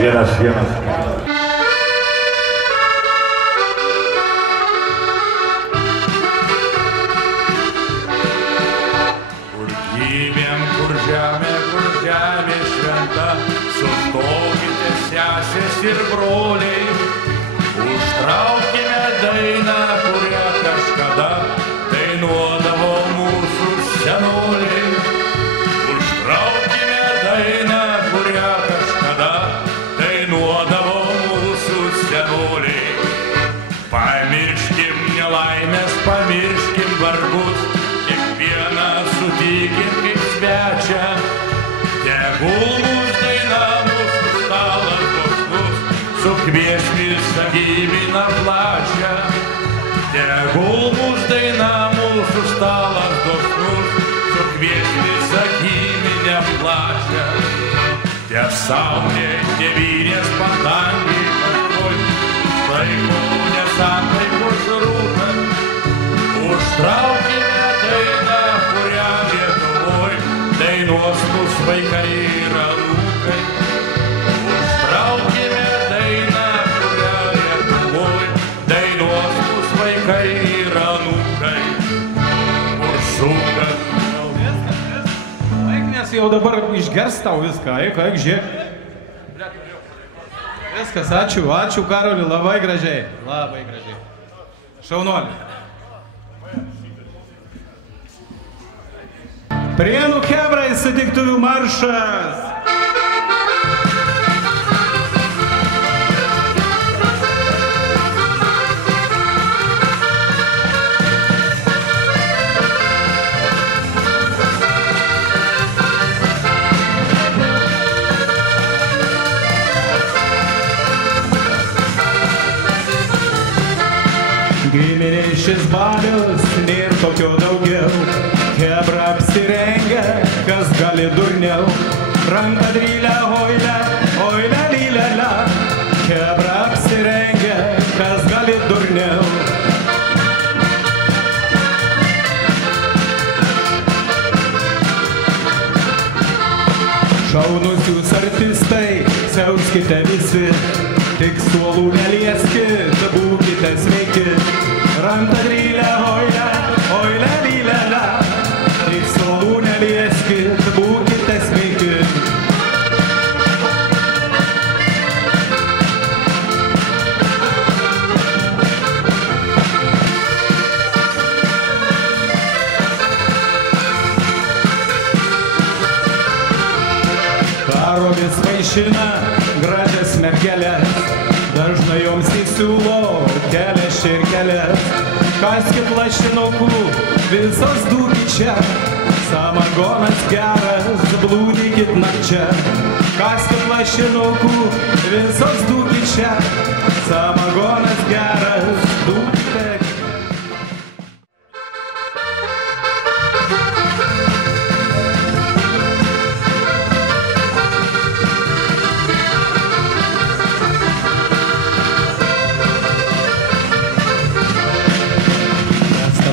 Vienas. Kur gimėm, kur žemė šventa, sustokite sesės ir broliai, užtraukime dainą, kurią kažkada dainuodavo mūsų senoliai. Užtraukime dainą, kurią kažkada dainuodavo mūsų senoliai. Pamirškim nelaimės, pamirškim vargus, kiekvieną sutikim kaip svečią. Tegul mūsų daina, mūsų stalas dosnus, sukvieš visą giminę plačią. Tegul mūsų daina, mūsų stalas dosnus, sukvieš visą giminę plačią. Te saulė, tėvynės padangiai paskui, štaiko nesantaikos rūkas. Užtraukime dainą, kurią Lietuvoj dainuos mūsų vaikai ir anūkai. Užtraukime dainą, kurią Lietuvoj dainuos mūsų vaikai ir anūkai. Užsukas. Nes jau dabar išgers tau viską, eik, žiūrėk. Viskas, ačiū Karoli, labai gražiai. Šaunuoli. Prienų chebrai sutiktuvių maršas. Giminė šis balius, nėr tokio daugiau. Chebra apsirengia, kas gali durniau. Ranka drylę, oilę, lylelę. Chebra apsirengia, kas gali durniau. Šaunus jūs artistai, siauskite visi. Tik suolų nelieskit, būkite sveiki. Ranka drylę, oilę, lylelę. Tik suolų nelieskit, būkite sveiki. Karomis vaišina gražias mergelės, dažnai joms įsiūlo kelias širkelės. Kaskit lašinokų, visos dūkit čia, samagonas geras, blūdykit nakčia. Kaskit lašinokų, visos dūkit čia, samagonas geras, dūkite.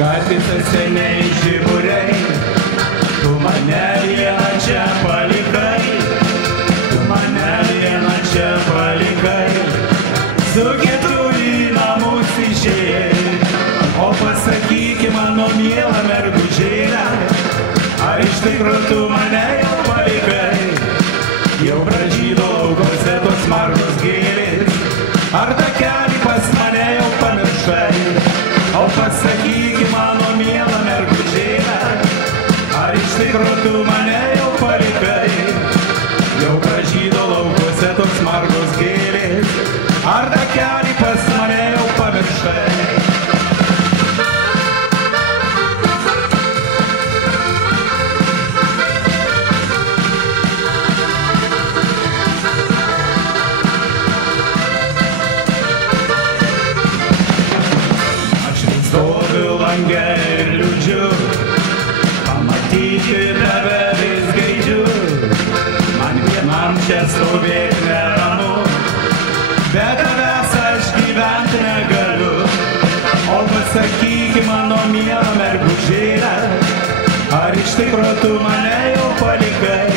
Gatvėse seniai žiburiai, tu mane vieną čia palikai, tu mane vieną čia palikai, su kitu į namus išėjai. O pasakyki mano mielą mergužėlę, ar iš tikrųjų tu mane jau palikai? Jau pražydo laukose tos margos gėlės, ar takelį pas mane jau pamiršai? O pasakyki mano mielą mergužėlę, ar iš tikrųjų tu mane jau palikai? Jau pražydo laukuose tos margos gėlės, ar takelį pas mane jau pamiršai? nestovėk neramu, be tavęs aš gyvent negaliu. O pasakyk mano miela mergužėle, ar iš tikro tu mane jau palikai?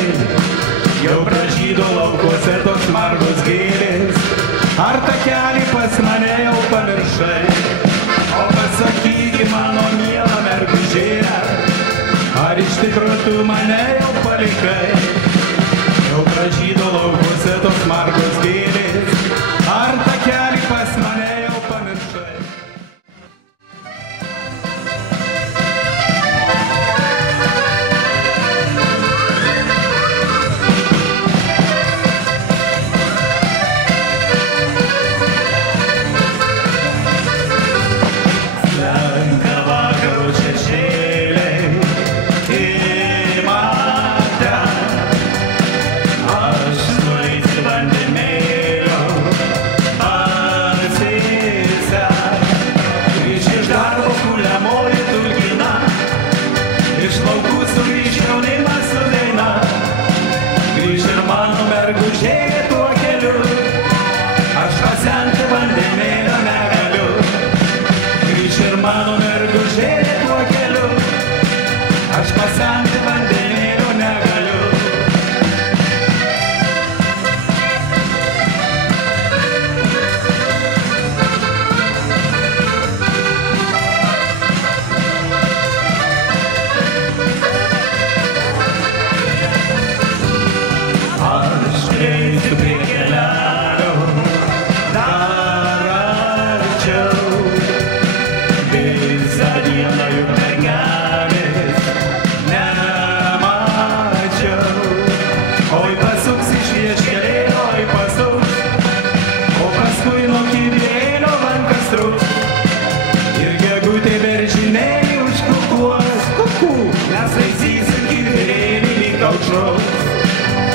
Jau pražydo laukuose tos margos gėlės, ar takelį pas mane jau pamiršai? O pasakyk mano miela mergužėle, ar iš tikro tu mane jau palikai? Jau pražydo laukuose tos margos gėlės, ar takelį pas mane jau pamiršai?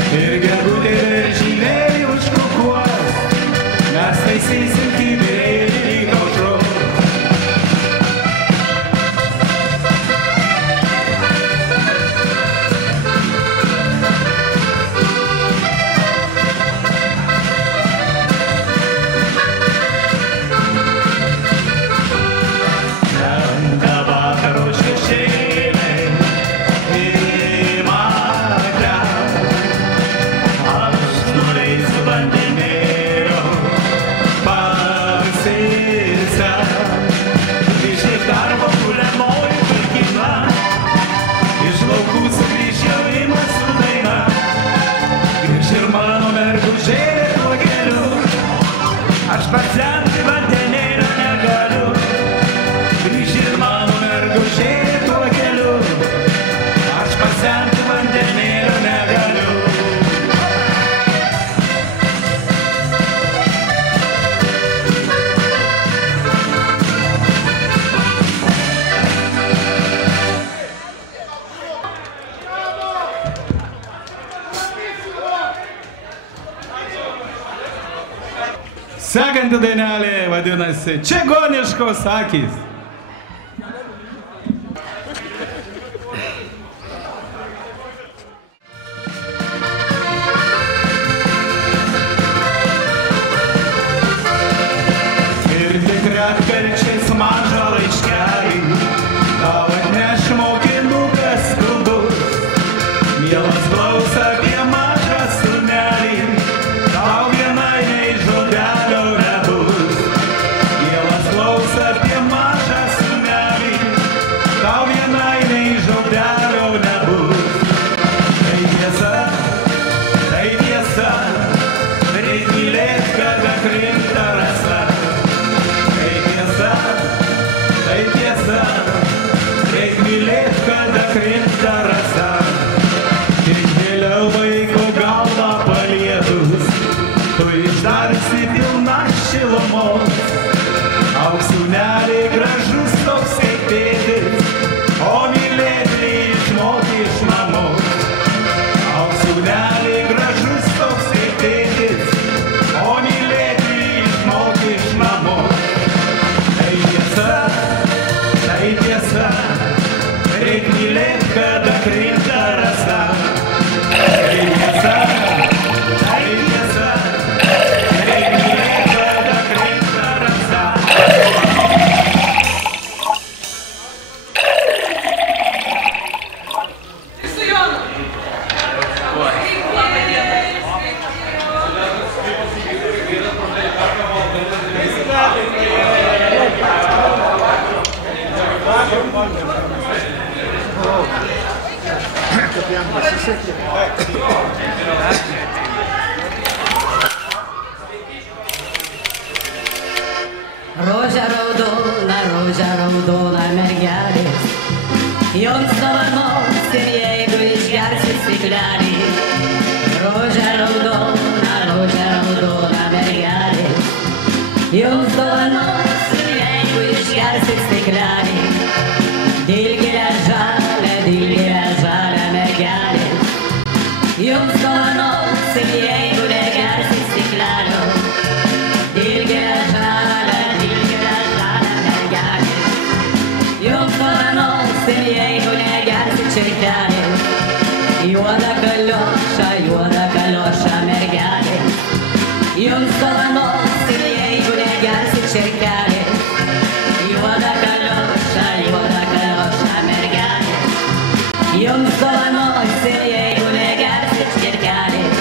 Ir gegutė veržynėlį užkukuos, mes taisysim kibirėlį lyg aušros. Lenda vakaro šešėliai į matę, aš nuleisiu vandenėlio parsisę. Iš darbo kuliamoji vaikina, iš laukų sugrįš jaunimas su daina. Grįš ir mano mergužėlė tuo keliu, aš pasemti vandenėlio negaliu. Grįš ir mano mergužėlė tuo keliu, aš pasemti vandenėlio negaliu. Sekanti dainelė vadinasi Čigoniškos akys. Ir tik retkarčiais mažą laiškelį tau atneš mokinukas skudus. Mielas klausa apie mažą sūnelį, tau vienai nei žodelio nebus. Mielas klausa apie mažą sūnelį, tau vienai nei žodelio nebus. Tai tiesa, reik mylėt, kada krinta rasa. Tai tiesa, reik mylėt, kada krinta rasa. Ir vėliau vaiko galvą palietus, tu išdarsi pilna šilumos. Auk sūnelį gražus toks kaip tėtis, o mylėti išmoki iš mamos. Auk sūnelį gražus toks kaip tėtis, o mylėti išmoki iš mamos. Tai tiesa, reik mylėt, kada krinta rasa. Tai rožė raudona mergelės, jums dovanosim, jeigu išgersit stiklelį. Rožė raudona mergelės, jums dovanosim, jeigu išgersit stiklelį. Dilgėlė žalia mergelės, jums dovanosim, jeigu negersit stiklelio. Dilgėlė žalia mergelės, jums dovanosim, jeigu negersit čirkelės. Juoda kalioša mergelės, jums dovanosim, jeigu negersit čirkelės. Juoda kalioša mergelės, jums dovanosim, jeigu negersit čirkelės.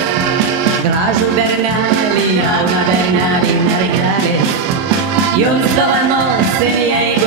Gražų bernelį, jauną bernelį mergelės, jums dovanosim, jeigu